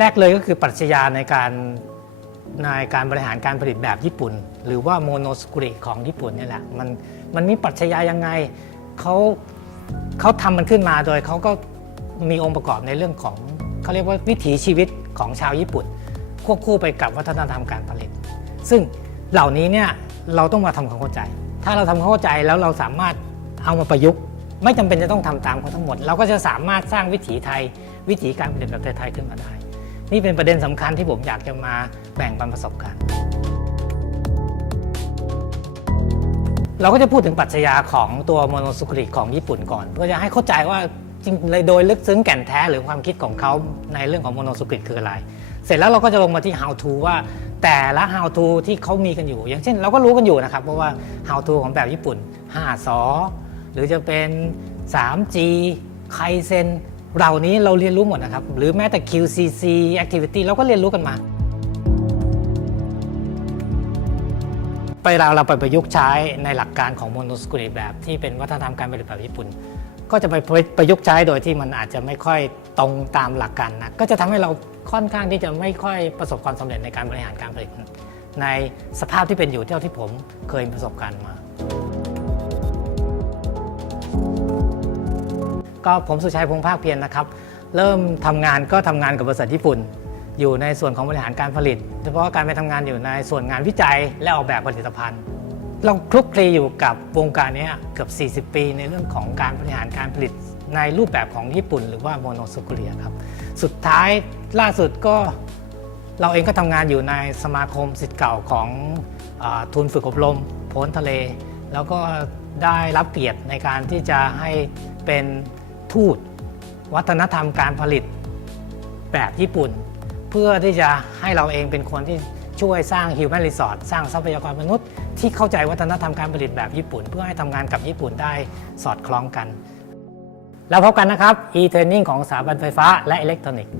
แรกเลยก็คือปรัชญาในการบริหารการผลิตแบบญี่ปุ่นหรือว่าโมโนสกุริของญี่ปุ่นนี่แหละมันมีปรัชญายังไงเขาทำมันขึ้นมาโดยเขาก็มีองค์ประกอบในเรื่องของเขาเรียกว่าวิถีชีวิตของชาวญี่ปุ่นควบคู่ไปกับวัฒนธรรมการผลิตซึ่งเหล่านี้เนี่ยเราต้องมาทำความเข้าใจถ้าเราทำความเข้าใจแล้วเราสามารถเอามาประยุกต์ไม่จำเป็นจะต้องทำตามเขาทั้งหมดเราก็จะสามารถสร้างวิถีไทยวิถีการผลิตแบบไทยๆขึ้นมาได้นี่เป็นประเด็นสำคัญที่ผมอยากจะมาแบ่งปันประสบการณ์เราก็จะพูดถึงปรัชญาของตัวโมโนสุกุริของญี่ปุ่นก่อนเพื่อจะให้เข้าใจว่าจริงเลยโดยลึกซึ้งแก่นแท้หรือความคิดของเขาในเรื่องของโมโนสุกุริคืออะไรเสร็จแล้วเราก็จะลงมาที่ how to ว่าแต่ละ how to ที่เขามีกันอยู่อย่างเช่นเราก็รู้กันอยู่นะครับเพราะว่า how to ของแบบญี่ปุ่น5 สหรือจะเป็น 3G ไคเซ็นเหล่านี้เราเรียนรู้หมดนะครับหรือแม้แต่ QCC activity เราก็เรียนรู้กันมาเราไปประยุกต์ใช้ในหลักการของโมโนสกุริแบบที่เป็นวัฒนธรรมการผลิตแบบญี่ปุ่นก็จะไปประยุกต์ใช้โดยที่มันอาจจะไม่ค่อยตรงตามหลักการนะก็จะทำให้เราค่อนข้างที่จะไม่ค่อยประสบความสำเร็จในการบริหารการผลิตในสภาพที่เป็นอยู่เท่าที่ผมเคยประสบการณ์มาก็ผมสุชัย พงษ์ภาคเพียรนะครับเริ่มทำงานกับบริษัทญี่ปุ่นอยู่ในส่วนของบริหารการผลิตโดยเฉพาะการไปทำงานอยู่ในส่วนงานวิจัยและออกแบบผลิตภัณฑ์เราคลุกคลีอยู่กับวงการนี้เกือบ40 ปีในเรื่องของการบริหารการผลิตในรูปแบบของญี่ปุ่นหรือว่าโมโนสุกุริครับสุดท้ายล่าสุดก็เราเองก็ทำงานอยู่ในสมาคมศิษย์เก่าของทุนฝึกอบรมพ้นทะเลแล้วก็ได้รับเกียรติในการที่จะให้เป็นทูตวัฒนธรรมการผลิตแบบญี่ปุ่นเพื่อที่จะให้เราเองเป็นคนที่ช่วยสร้าง Human Resource สร้างทรัพยากรมนุษย์ที่เข้าใจวัฒนธรรมการผลิตแบบญี่ปุ่นเพื่อให้ทำงานกับญี่ปุ่นได้สอดคล้องกันแล้วพบกันนะครับ e-training ของสถาบันไฟฟ้าและอิเล็กทรอนิกส์